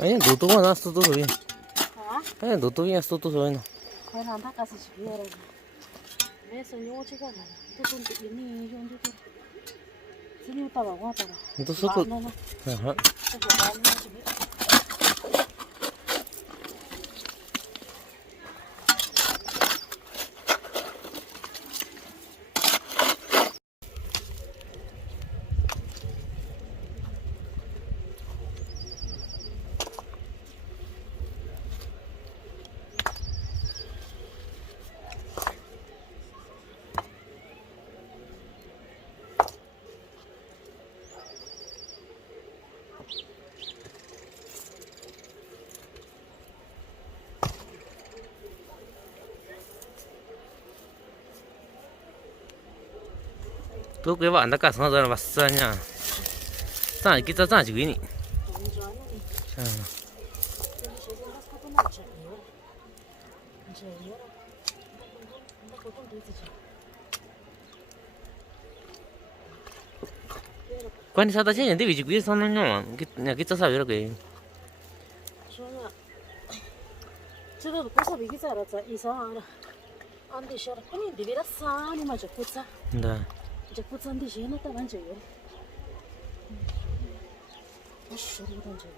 아니 노트가 나서 또 소리. 아? 아니 노트가 또 소리. 거의 안 닦아서 집에 매서 요지가 나. 또 근데 이니 정도도 진이 따라 와더라. 또 섞어. 아하. 또 그거 안 닦아서 나도 봤어냐. 짠 기타 짠 지고 있니? quan sát ta chứ nhận thấy vị trí quý sao nó nhỏ nhà cái sao vậy cái 저도 고사 비기 살았자 이상하라 안 되셔라 아니 리베라 사니 맞아 고사 네 이제 고사인데 제나 딱 앉아요 소리가 던져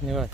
như vậy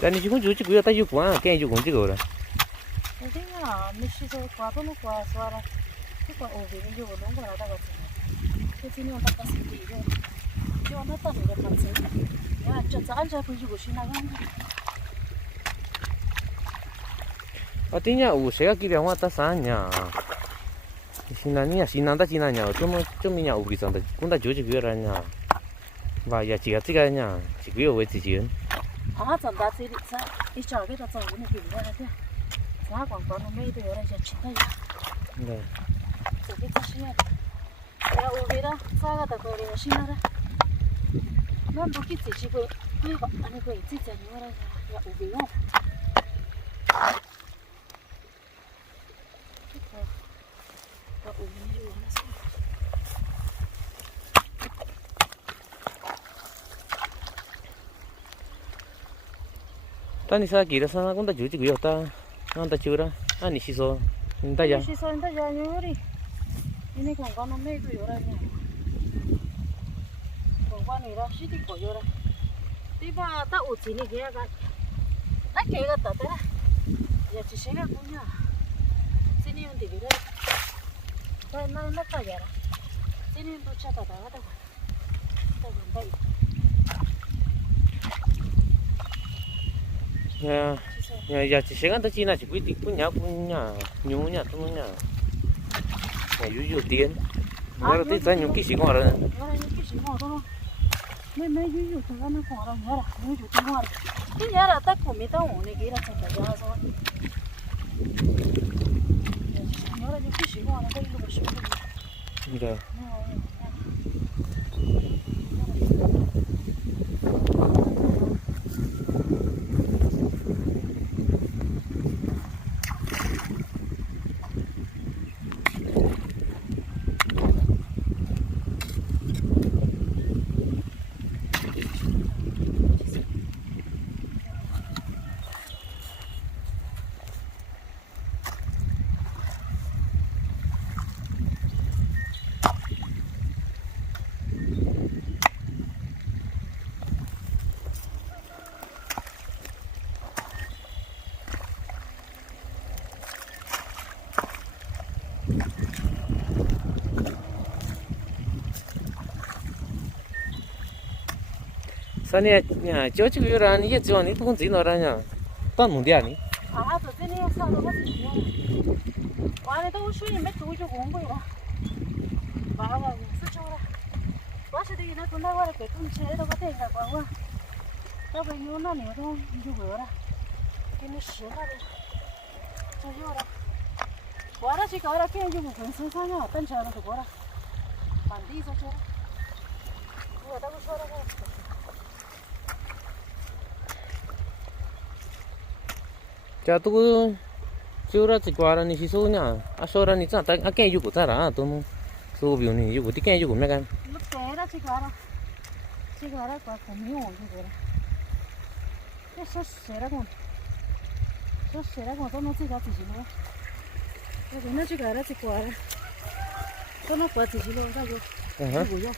Cái chú cũng chú chỉ quý ta chú quá cái chú cũng chỉ rồi thế là mình chỉ cho qua đó nó qua xóa ra cái quả ổ về mình vô nó qua đó cái gì nó tắt xịt đi rồi cho nó tắt được phần xịt ya cho ăn cho tôi chú xin nào ở tí nhà ủ sẽ cái 병 왔다 사냐 신나니야 신난다 지나냐 좀 이냐 우리 산다 군다 조지 비어라냐 봐야 지가 찍어냐 지금 왜 지지은 아, 전다 지리 차. 이 저게 다 저거는 비밀이야. Giá còn có nó mê tôi ở đây giờ chít này. 네. 저기 다시야. 야 우리라 싸가다 거리가 심하라. 난 먹겠지 지금 이거 아니 그 있지 않냐? 야 우리요. 야 우리 이거 하나 사. Tani sa kira sana kung ta juji kuya ta. Ang ta chura. Ani siso. Hinta ya. 시소 인다 야 요리. 이네 공간은 매도 요라냐. 공간이라 시디 거 요라. 띠바 딱 오지니 걔가 나 걔가 따더라. 야 지시가 뭐냐. 진이 온데 그래. 나 따야라. 진이 도 차다 나가다. 또 뭔가 Ya. Ya ya chỉ sẽ ta chi na chỉ quyết định punya nhu nya tu nya. Ya yu tiền. Nó tới ta nhu cái gì ngon rồi. nó là những cái gì ngon đó. Mấy yu thì nó còn đâu nhớ là yu thì ngon. Cái nhớ là ta cũng biết tao này kia là thật là giá rồi. Nó là những cái gì ngon nó đây là cái gì. Rồi. Sani ya cho chứ cái ra ni cho ni không gì nó ra nha. Toàn muốn đi à ni. À tôi cái này sao nó có gì ngon. Qua đây tôi suy mấy túi cho uống vậy đó. Vào sức cho ra. Quá sẽ đi nó cũng đâu qua cái con xe đâu có thể gặp qua. Tao bây giờ nó nhiều thôi, chưa vừa ra. Cái nó sửa ra đi. Cho vô ra. Quá đó chỉ có ra kia dùng phần sơ sơ nhau, tân chờ nó quá ra. Bản đi cho cho. Vừa tao có sơ ra thôi. Cha tu chưa ra chỉ qua ra ni số nha. À số ra ni chắc ta à cái yêu của ta ra tu số biểu ni yêu của tí cái yêu của mấy cái. Lúc té ra chỉ có ra quả cũng nhiều như vậy. Cái sốt xé ra còn nó chỉ có tí xíu nữa. Cái nó chỉ có ra chỉ quả ra. Nó quả tí xíu luôn ra rồi. Vô.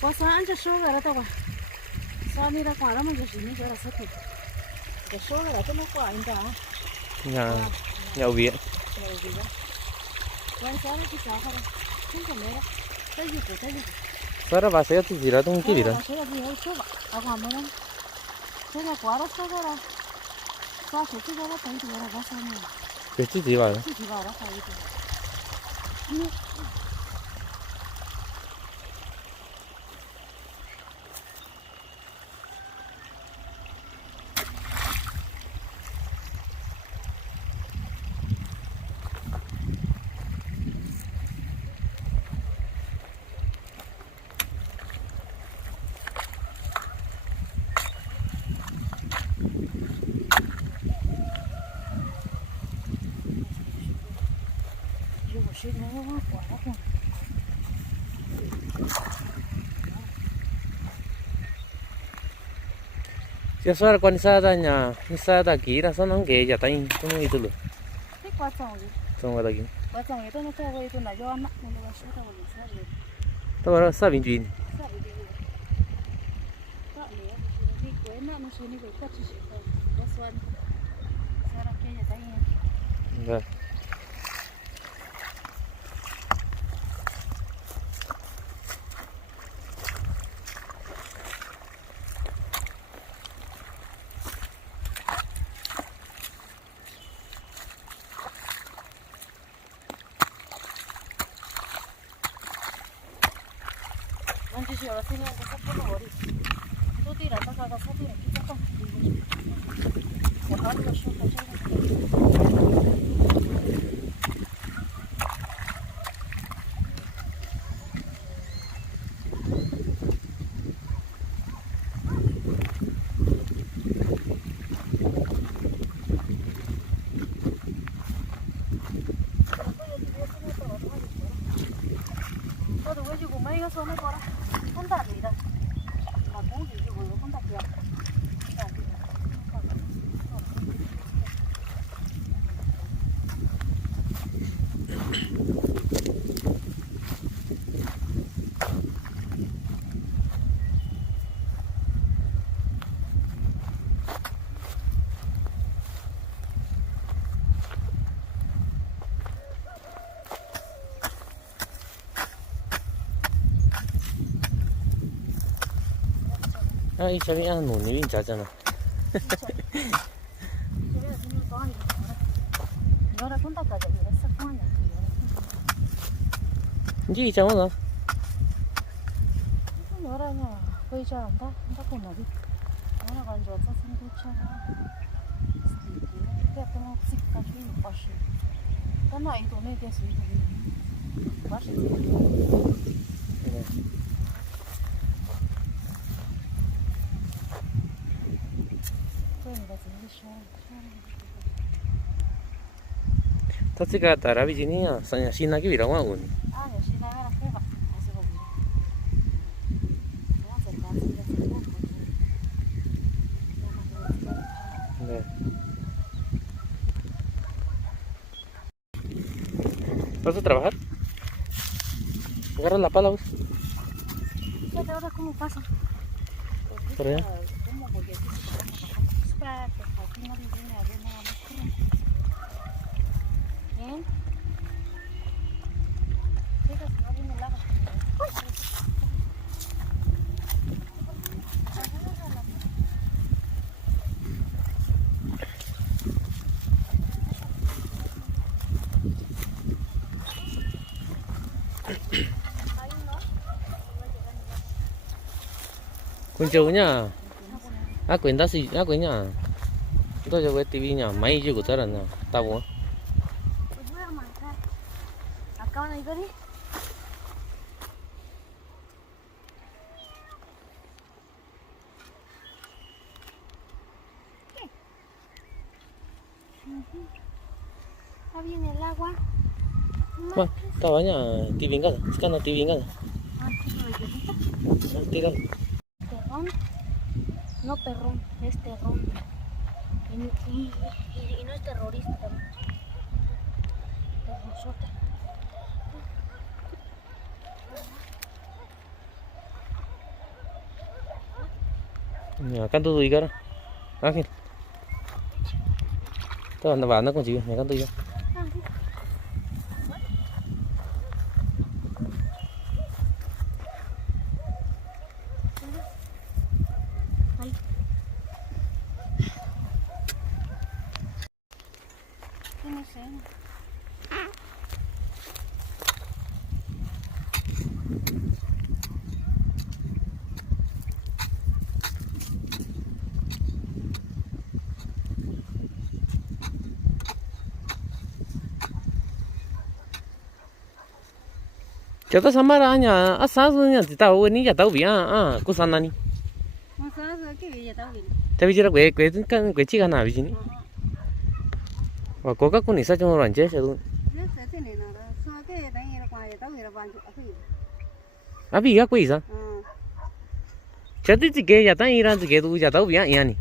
Quả sao ăn cho số ra tao quả. Sao ni ra quả ra mà cái gì ni cho ra sát thịt. Cái số là cái nó quả anh ta. Nhà Việt. Quán sáng cái cháo không? Không cần nữa. Cái gì. Sao ra bà sẽ thì gì ra tung cái gì đó. Sẽ là gì hơi số vậy. À còn nữa. Thế là quả đó số đó. Sao số cái đó thấy thì là quá sao nhỉ? Cái gì vậy? Chỉ vào đó thấy thì. Shit, no, quả đó không? Chứ sao con sa ra nhà, sa ta kỹ ra sao nó kể giờ tay không nghĩ được. Thế quả trồng gì? Xong rồi đây. Quả trồng ấy tôi nó theo tôi là do ăn mặn nên là sẽ tao mình sẽ lên. Tao bảo sao bình chuyện. Sao bị đi? Tao nhớ đi quên nó xuống đi quên quất chỉ thôi. Có xuân. Sao ra kia giờ tay nha. Vâng. Anh chỉ là thế này có sắp có rồi. Tôi đi là tao sắp đi là cái tao không. Một tháng là số phải chơi. 가지고 많이 가서 오늘 거라 한달이다. 나 공기 주고 이거 한달 돼요. 아, 이 저기 안 논이 자잖아. 이거를 손다까지 이거 싹 통하냐? 이제 이 장어나. 뭐라냐? 거의 잘 안다. 한다 보나비. 뭐라 간지 어서 생도차가. 그때 뭐 찍까 좀 빠시. 근데 이 돈에 대해서 이거 맛있지. 그래. 그러니까 진짜 시원. 터치가 따라비지니야. 사냐 신나게 위라고 하고. 아, 역시 나가라 해봐. 다시 보기. 너무 좋다. 진짜 좋다. 네. ¿Vas a trabajar? Agarra la pala, vos. Ya te ahora cómo pasa. Por allá. ¿Cómo? Porque aquí espérate, aquí no viene a ver nada más. ¿Bien? Fíjate, si no viene el agua. Con châu nhá. À quên ta xí, à quên nhá. Tôi cho cái tivi nhá, máy chưa có tới rồi, tao muốn. Pues voy a marcar. Acaban de ir ahí. Está bien el agua. Bueno, tao nhá, tivi ngắt, scan nó tivi ngắt. Tira. Terrón. No perrón, es terrón. Y no es terrorista también. Terrorzote. Nhà cắn tôi gì cả. À kìa. Tao nó vào nó còn gì, nhà cắn tôi ra. No sé. Cho tao samara nhá, à sáng rồi nhá, tao quên đi, tao bị cô san nani. No sabes qué bella está bien. Tao bị ra quê chi nào bị gì? Và có các con nít sao trong đoàn chế sao luôn. À bị các quỷ sao? Chắc thì cái nhà tao iran thì cái tu nhà tao bị anh nhỉ?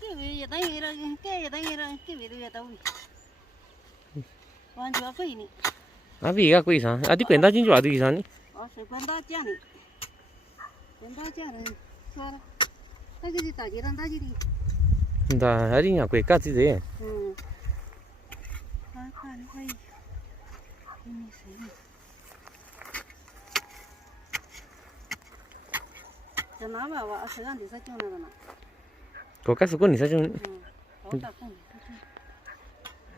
Qué bella está bien, qué bella está bien. Van yo qué ni. À bị các quỷ sao? À thì quên ta chính chủ à thì sao nhỉ? Se cuenta ya ni. Cuenta ya ni. Sara. Cái gì ta chỉ đang ta chỉ đi. Da, ở đi nhà quê cá gì đấy? Cho nó vào thời gian thì sẽ cho nó là. Có cá số con nít sao trong?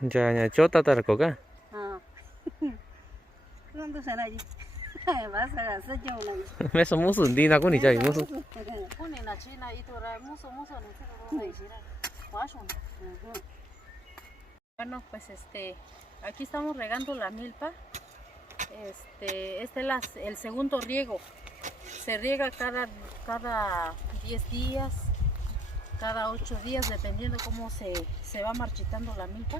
Giờ nhà chó ta là có cá. Không tôi sẽ này gì. Bà sẽ cho này. Mẹ sao mua sườn đi nào con nít chơi mua sườn. Con này là chỉ là ít thôi ra mua sườn này sẽ có này chỉ là quá sườn. Bueno, pues aquí estamos regando la milpa. Este es el segundo riego. Se riega cada 10 días, cada 8 días, dependiendo cómo se va marchitando la milpa.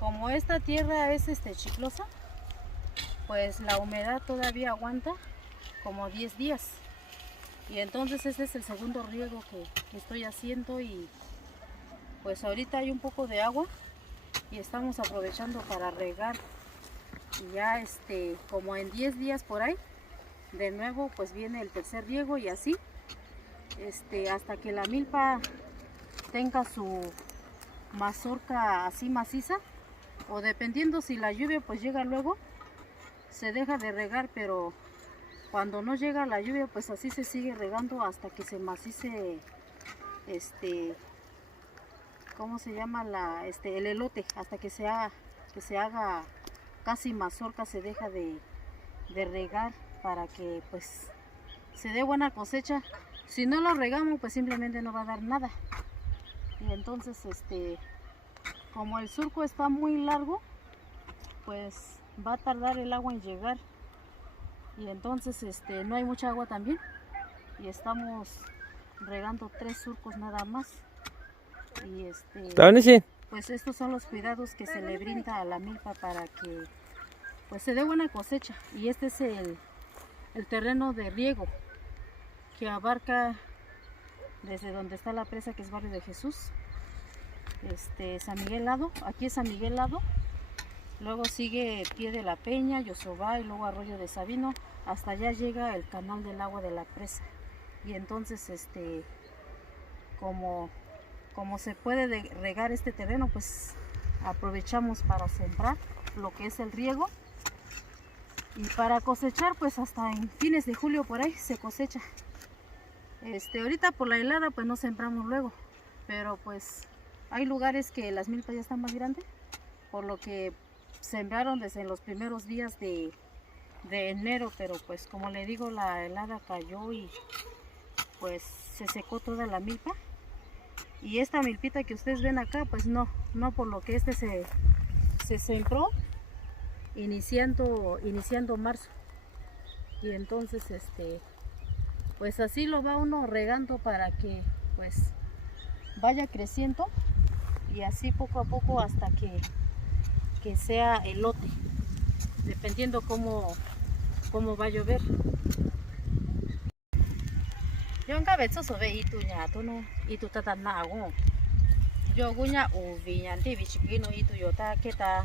Como esta tierra es chiclosa, pues la humedad todavía aguanta como 10 días. Y entonces este es el segundo riego que estoy haciendo y pues ahorita hay un poco de agua y estamos aprovechando para regar. Y ya como en 10 días por ahí, de nuevo pues viene el tercer riego y así hasta que la milpa tenga su mazorca así maciza, o dependiendo si la lluvia pues llega luego, se deja de regar, pero cuando no llega la lluvia pues así se sigue regando hasta que se macice ¿cómo se llama? El elote, hasta que se haga casi mazorca, se deja de regar para que pues se dé buena cosecha. Si no lo regamos pues simplemente no va a dar nada. Y entonces como el surco está muy largo, pues va a tardar el agua en llegar. Y entonces no hay mucha agua también. Y estamos regando 3 surcos nada más. Y pues estos son los cuidados que se le brinda a la milpa para que pues se dé buena cosecha. Y este es el terreno de riego que abarca desde donde está la presa, que es Barrio de Jesús, San Miguel Lado. Aquí es San Miguel Lado, luego sigue Pie de la Peña, Yosobá y luego Arroyo de Sabino. Hasta allá llega el canal del agua de la presa. Y entonces como se puede regar este terreno, pues aprovechamos para sembrar lo que es el riego. Y para cosechar pues hasta en fines de julio por ahí se cosecha. Ahorita por la helada pues no sembramos luego, pero pues hay lugares que las milpas ya están más grandes, por lo que sembraron desde los primeros días de enero, pero pues como le digo, la helada cayó y pues se secó toda la milpa. Y esta milpita que ustedes ven acá pues no, por lo que se sembró iniciando marzo. Y entonces pues así lo va uno regando para que pues vaya creciendo, y así poco a poco hasta que sea elote, dependiendo cómo va a llover. Yo nunca veo eso ve y tu ñato no y tu tata nago. Yo guña uvi ñante bichino y tu yota que ta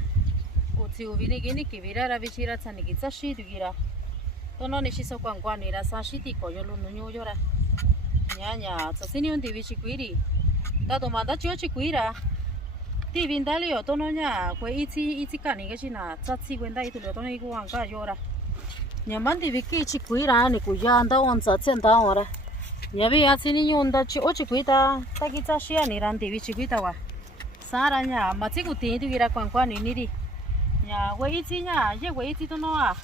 uti uvi ni gini que vira la bichira tsani que tsashi tu gira. Tono ni shiso kwangwa ni ra sashi ti ko yo lu nu yo ra. Ña tsasini un tivi chiquiri. Ta to manda chio chiquira. Ti vindali yo tono ña kwe iti kani que china tsatsi kwenda itu lo tono iku wanga yo ra. Ña mandi viki chiquira ni kuya anda on tsatsen da ora. Ña vi atsini nyonda chi o chiquita ta ki tsashi ani ran tivi chiquita wa. Sara ña matsi ku ti tu gira kwangwa ni ri. Ña kwe iti ña ye kwe iti tono a.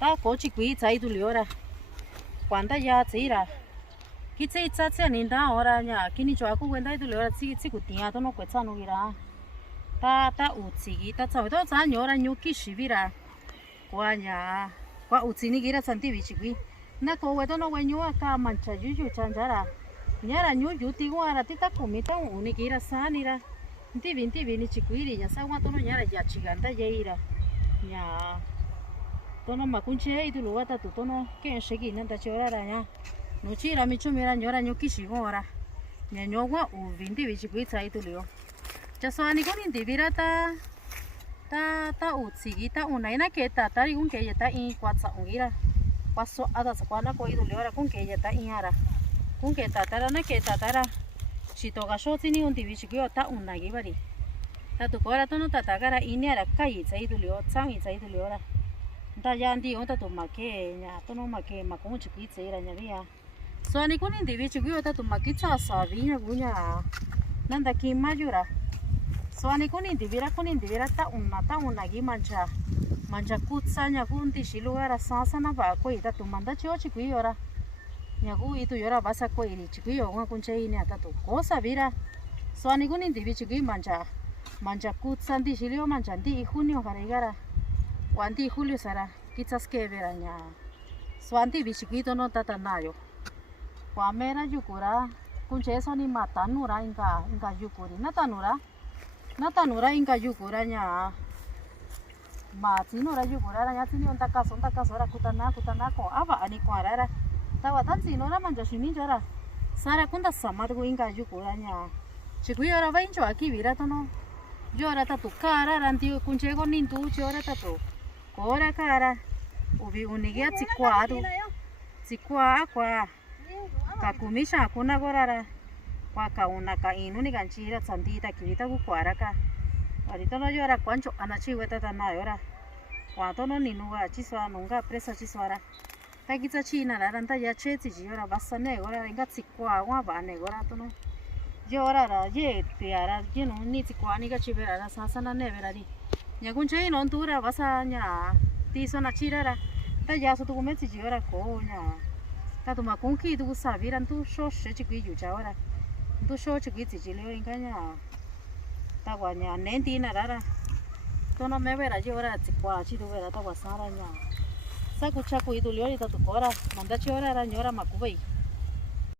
Ta ko chiqui tsai tu liora. Cuando ya tsira. Ki tsai tsatsia ni nda ora ña kini chwa ku kwenda tu liora tsi kutia to no kwetsa no gira. Ta utsi gi ta tsa to tsa nyora nyuki shivira. Kwa ña kwa utsi ni gira santi vi chiqui. Na ko we to no we nyu aka mancha yuyu chanjara. Ñara nyu yuti guara ti ta kumita uni gira sanira. Ntivi ni chiquiri ña sa wa to no ñara ya chiganda yeira. Ña tono makunche y tu lugar tu tono que en seguir nada chora ya no chira mi chumira ñora ño kishi gora ña ñogua u vindi bichi kuitsa y tu lio ya so ani con indivira ta utsigi una ina que ta tari un que ya ta in kwatsa ungira paso ada sa kwana ko y tu lio con que ya ta in ara con que ta tara na que ta tara chito gasho tini un divichi que ta una gibari ta tu kora tono ta gara inera kai sa y tu lio tsang y sa y tu lio ra. Ta ya ndi on ta tu make nya to no make ma ko chiqui tsira nya via so ani con individuo que ta tu make tsa sa viña guña nanda ki mayura so ani con individuo ta una gi mancha kutsa nya kunti shilugara sasa na ba ko ita tu manda chio chiqui ora nya gu itu yora basa ko iri chiqui yo ngua kunche ini ata tu cosa vira so ani con individuo que mancha kutsa ndi shilio mancha ndi junio harigara Wanti julio sara quizás que veraña suanti bichiquito no tatanayo Guamera yukura kunche eso ni matanura inga yukuri natanura inga yukura ña mà chỉ nó ra yêu của ra nhá chỉ nó ta cá số ra cutana có ava anh qua ra ta vào thân chỉ nó ra mình cho xin cho ra sara cũng ta sama tu inga yêu của ra nhá chỉ quý ra vậy cho aki vira to nó yo ra ta tu cara ra antio cũng chơi con nín tu cho ra ta tu có ra cara uvi unigia chỉ qua ka kumisha kuna gora ra kwa kauna ka inu ni ganchira santita kirita ku kwara ka ahorita no llora cuancho anachi weta tana llora cuanto no ni nuga chiswa nunga presa chiswara ta kitsa china la ranta ya chetsi llora basane gora venga tsikwa agua bane gora to no llora ra ye tiara ye no ni tsikwa ni ga chibera ra sasana ne vera di nya kunche no ntura basa nya ti sona chira ra ta ya so tu kumetsi llora ko nya ta tu makunki tu sabiran tu sho shechi ku yu chawara tu sho chi ku tsi leo inga nya ta gua nya nenti na rara to no me vera yo ora ti kwa chi do vera ta gua sara nya sa ku cha ku idu liori ta tu kora manda chi ora ra nyora makubai